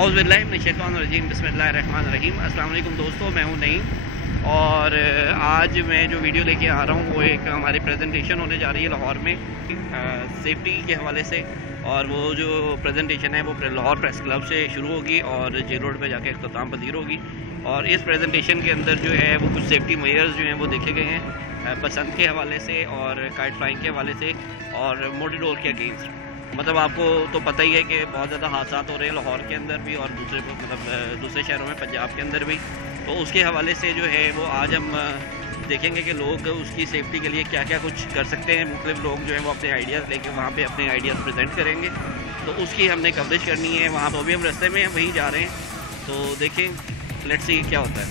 औज़ुबिल्लाहिमिनश्शैतानिर्रजीम बिस्मिल्लाहिर्रहमानिर्रहीम। अस्सलाम वालेकुम दोस्तों, मैं हूं नईम और आज मैं जो वीडियो लेके आ रहा हूं वो एक हमारी प्रेजेंटेशन होने जा रही है लाहौर में सेफ्टी के हवाले से। और वो जो प्रेजेंटेशन है वो लाहौर प्रेस क्लब से शुरू होगी और जेल रोड पे जाके इख्तिताम पजीर होगी। और इस प्रेजेंटेशन के अंदर जो है वो कुछ सेफ्टी मेजर्स जो हैं वो देखे गए हैं बसंत के हवाले से और काइट फ्लाइंग के हवाले से और मोटी डोर के अगेंस्ट। मतलब आपको तो पता ही है कि बहुत ज़्यादा हादसा हो रहे हैं लाहौर के अंदर भी और दूसरे शहरों में, पंजाब के अंदर भी। तो उसके हवाले से जो है वो आज हम देखेंगे कि लोग उसकी सेफ्टी के लिए क्या क्या कुछ कर सकते हैं। मुख्तलिफ लोग जो हैं वो अपने आइडियाज़ लेके वहाँ पे अपने आइडियाज़ प्रेजेंट करेंगे, तो उसकी हमने कवरेज करनी है। वहाँ पर भी हम रास्ते में वहीं जा रहे हैं, तो देखें लेट्स सी क्या होता है।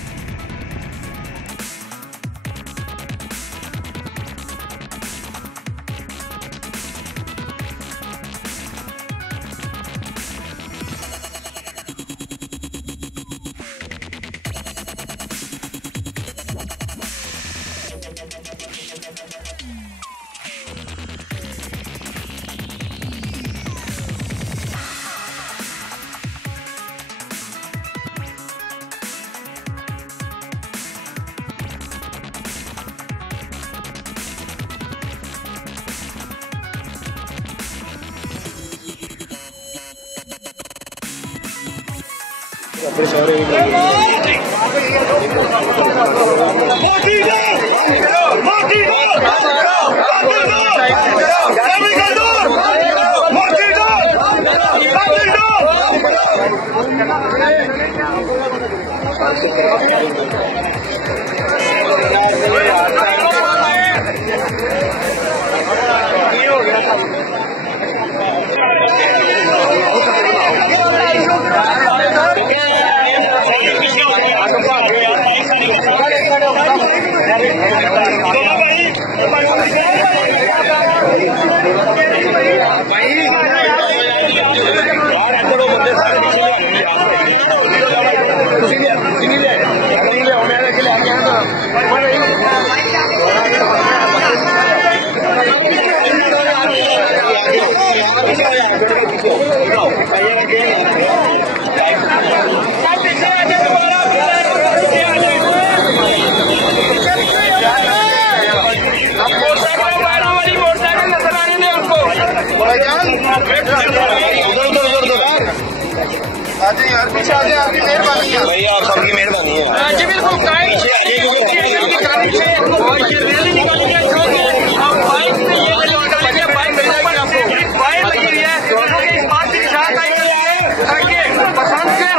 भैया आप सबकी मेहरबानी है जी। बिल्कुल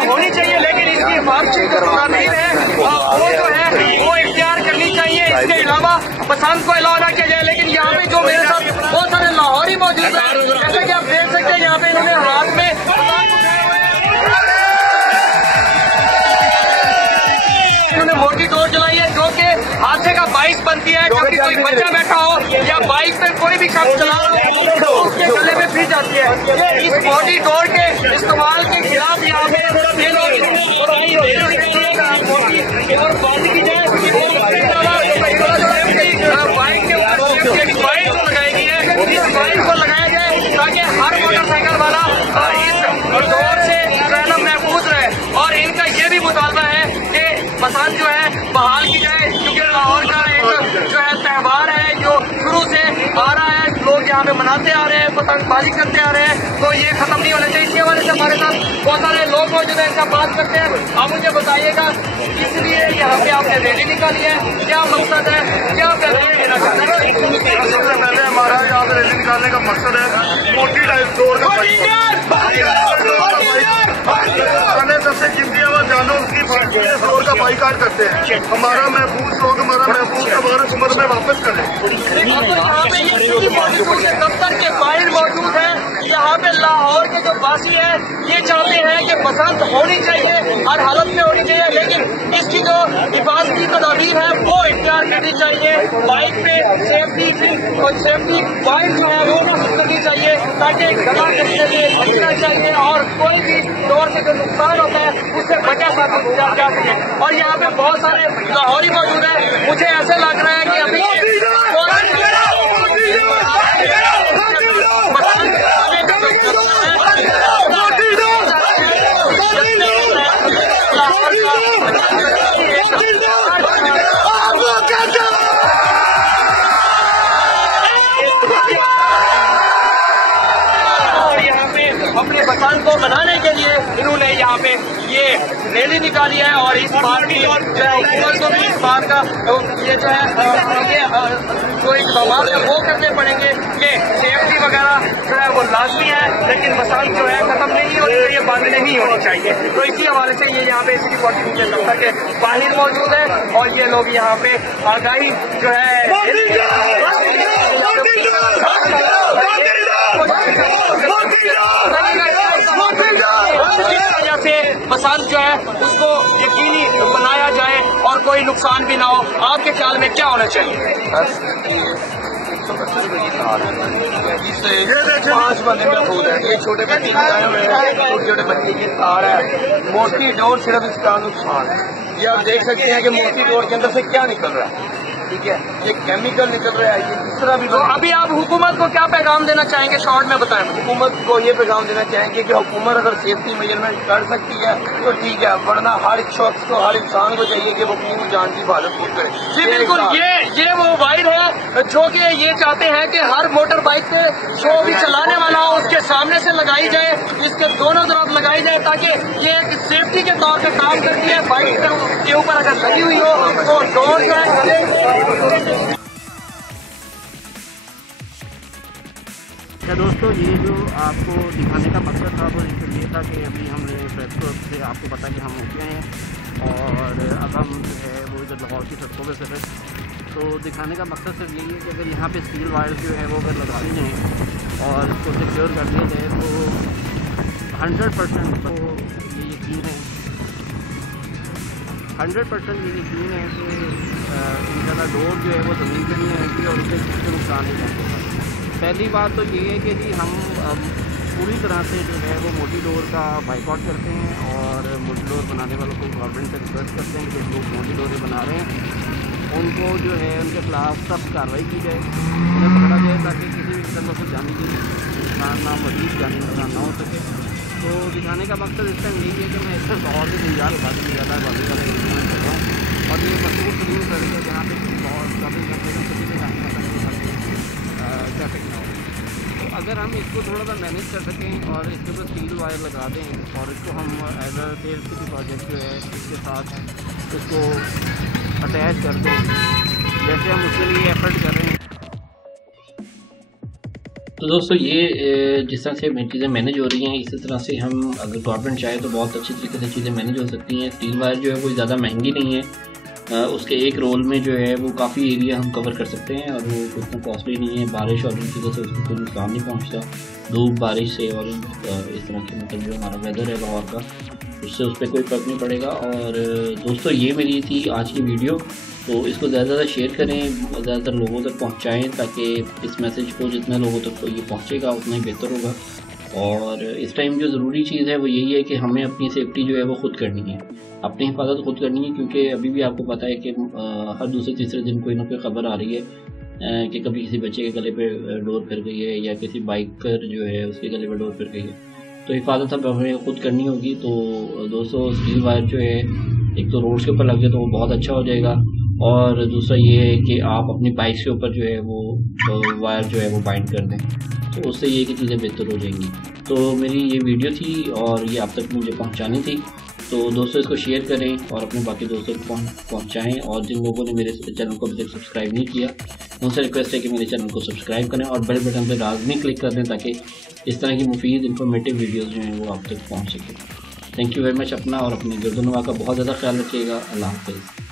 होनी चाहिए, लेकिन इसकी हिफाजत नहीं है वो जो है वो इख्तियार करनी चाहिए। इसके अलावा पसंद को अलाउ ना किया जाए। लेकिन यहाँ पे जो मेरे साथ बहुत सारे लाहौरी मौजूद है, जैसे कि आप देख सकते हैं यहाँ पे इन्होंने हाथ में मोटी डोर जलाई है जो कि हादसे का बाइस बनती है। जबकि कोई बच्चा बैठा हो या बाइक पे कोई भी शख्स चला रहा हो तो उसके गले में फिर जाती है। ये इस मोटी डोर के इस्तेमाल के खिलाफ यहाँ पे बात की जाए। बाइक के बाइक को लगाई गई है, इस बाइक को लगाया जाए ताकि हर मोटरसाइकिल वाला इस डोर से महफूज रहे। और इनका ये भी मुतालबा है कि पसंद जो है बहाल की जाए, क्योंकि लाहौर का एक जो है त्यौहार है जो शुरू से आ रहा है, लोग यहाँ पे मनाते आ रहे हैं, पतंगबाजी करते आ रहे हैं, तो ये खत्म नहीं होना चाहिए। इसके हवाले से हमारे साथ बहुत सारे लोग मौजूद हैं, इनका बात करते हैं। आप मुझे बताइएगा इसलिए यहाँ पे आपने रैली निकाली है, क्या मकसद है, क्या पैसे देना चाहते हैं? सबसे पहले हमारा यहाँ पे रैली निकालने का मकसद है मोटी डोर का सबसे कीमती आवाज जानों की फ्लोर का बाइकाट करते हैं। हमारा महफूज लोग हमारा महफूज हमारे उम्र में वापस करें। दफ्तर के फाइल मौजूद है, यहाँ पे लाहौर के जो वासी है ये चाहते हैं कि पसंद होनी चाहिए, हर हालत में होनी चाहिए, लेकिन इसकी जो हिफाजती तदाबीर है वो इख्तियार करनी चाहिए। बाइक पे सेफ्टी की और सेफ्टी पॉइंट जो है वो करनी चाहिए ताकि घना बचना चाहिए और कोई भी डोर से जो नुकसान होता है उससे बचा जा सके। और यहाँ पे बहुत सारे लाहौरी मौजूद है, मुझे ऐसे लग रहा है कि अभी अपने बसंत को मनाने के लिए इन्होंने यहाँ पे ये रैली निकाली है और इस बात की जो है हुकूमत को भी इस बात का ये जो है जो इकदाम है वो करने पड़ेंगे कि सेफ्टी वगैरह जो है वो लाजमी है, लेकिन बसंत जो है खत्म नहीं होनी चाहिए, बंद नहीं होनी चाहिए। तो इसी हवाले से ये यहाँ पे सिटी कॉर्पोरेशन के दफ्तर के बाहर मौजूद है और ये लोग यहाँ पे आगाही जो है से बसंत जो है उसको यकीनी बनाया जाए और कोई नुकसान भी ना हो। आपके ख्याल में क्या होना चाहिए? जिससे 5 बंदे महफूज है, ये छोटे बच्चे छोटे बच्चे की तार है, मोटी डोर सिर्फ इसका नुकसान है। ये आप देख सकते हैं कि मोटी डोर के अंदर से क्या निकल रहा है, ठीक है, ये केमिकल निकल रहा है, ये किस तरह भी। तो अभी आप हुकूमत को क्या पैगाम देना चाहेंगे, शॉर्ट में बताएं। हुकूमत को ये पैगाम देना चाहेंगे कि हुकूमत अगर सेफ्टी मेजरमेंट कर सकती है तो ठीक है, वरना हर एक शख्स को, हर इंसान को चाहिए कि वो अपनी जान की हिफाजत खुद करे। जी बिल्कुल, ये वो मोबाइल है जो कि ये चाहते हैं कि हर मोटर बाइक पे जो भी चलाने वाला हो उसके सामने से लगाई जाए, इसके दोनों तरफ लगाई जाए, ताकि ये एक सेफ्टी के तौर पर काम करती है। बाइक के ऊपर अगर लगी हुई हो तो डोर जो है। अच्छा दोस्तों, ये जो आपको दिखाने का मकसद था वो ये था कि अभी हमने प्रेस क्लब से आपको पता कि हम हो गए हैं और अब हम जो है वो इधर लाहौर की सड़कों पर सिर्फ, तो दिखाने का मकसद सिर्फ यही है कि अगर यहाँ पे स्टील वायर जो है वो अगर लगा दी जाए और इसको सिक्योर कर दिया जाए तो 100% तो ये यकीन है 100% ये यकीन है कि इनका डोर जो है वो ज़मीन पर नहीं आएगी और उससे किसी नुकसान नहीं पहुँचेगा। पहली बात तो ये है कि जी हम पूरी तरह से जो है वो मोटी डोर का बाइकआउट करते हैं और मोटी डोर बनाने वालों को गवर्नमेंट से रिक्वेस्ट करते हैं कि जो लोग मोटी डोरें बना रहे हैं उनको जो है उनके खिलाफ सख्त कार्रवाई की जाए, उन्हें पकड़ा जाए ताकि किसी भी किस्म से जानी की नुकसान ना, मजीद जानी नुकसान ना हो सके। तो दिखाने का मकसद इस टाइम यही है कि मैं इस और भी गुंजाल बाजी में ज़्यादा बाजी वाले एरिया में कर रहा हूँ और ये मशहूर तरीन सड़क है जहाँ पे बहुत 24 घंटे में किसी भी जाने ट्रैफिक ना हो। तो अगर हम इसको थोड़ा सा मैनेज कर सकें और इसके ऊपर स्टील वायर लगा दें और इसको हम as a cell city project जो है इसके साथ इसको अटैच कर दें, जैसे हम उसके लिए एफर्ट कर रहे हैं। तो दोस्तों, ये जिस तरह से चीज़ें मैनेज हो रही हैं इसी तरह से हम अगर गवर्नमेंट चाहे तो बहुत अच्छी तरीके से चीज़ें मैनेज हो सकती हैं। स्टील वायर जो है वो ज़्यादा महंगी नहीं है, उसके एक रोल में जो है वो काफ़ी एरिया हम कवर कर सकते हैं और वो उतना कॉस्टली नहीं है। बारिश और इन चीज़ों से उसको कोई नुकसान नहीं पहुंचता, धूप बारिश से और इस तरह के मतलब जो हमारा वेदर है लाहौर का, उससे उस पर कोई फर्क नहीं पड़ेगा। और दोस्तों, ये मेरी थी आज की वीडियो, तो इसको ज़्यादा से ज़्यादा शेयर करें, ज़्यादातर लोगों तक पहुँचाएँ ताकि इस मैसेज को जितने लोगों तक ये पहुँचेगा उतना ही बेहतर होगा। और इस टाइम जो ज़रूरी चीज़ है वो यही है कि हमें अपनी सेफ्टी जो है वो खुद करनी है, अपनी हिफाजत खुद करनी है, क्योंकि अभी भी आपको पता है कि हर दूसरे तीसरे दिन कोई ना कोई ख़बर आ रही है कि कभी किसी बच्चे के गले पे डोर फिर गई है या किसी बाइकर जो है उसके गले पे डोर फिर गई है। तो हिफाजत अब हमें खुद करनी होगी। तो दोस्तों, स्टील वायर जो है एक तो रोड्स के ऊपर लग जाए तो वो बहुत अच्छा हो जाएगा और दूसरा ये है कि आप अपनी बाइक के ऊपर जो है वो वायर जो है वो बाइंड कर दें, तो उससे ये कि चीज़ें बेहतर हो जाएंगी। तो मेरी ये वीडियो थी और ये आप तक मुझे पहुंचानी थी, तो दोस्तों इसको शेयर करें और अपने बाकी दोस्तों को पहुंचाएं। और जिन लोगों ने मेरे चैनल को अभी तक सब्सक्राइब नहीं किया उनसे रिक्वेस्ट है कि मेरे चैनल को सब्सक्राइब करें और बेल बटन पर लाजमी क्लिक कर दें ताकि इस तरह की मुफीद इन्फॉर्मेटिव वीडियोज़ जो हैं वो आप तक पहुँच सकें। Thank you very much. अपना और अपने गर्दनवा का बहुत ज़्यादा ख्याल रखिएगा। अल्लाह हाफ़िज़।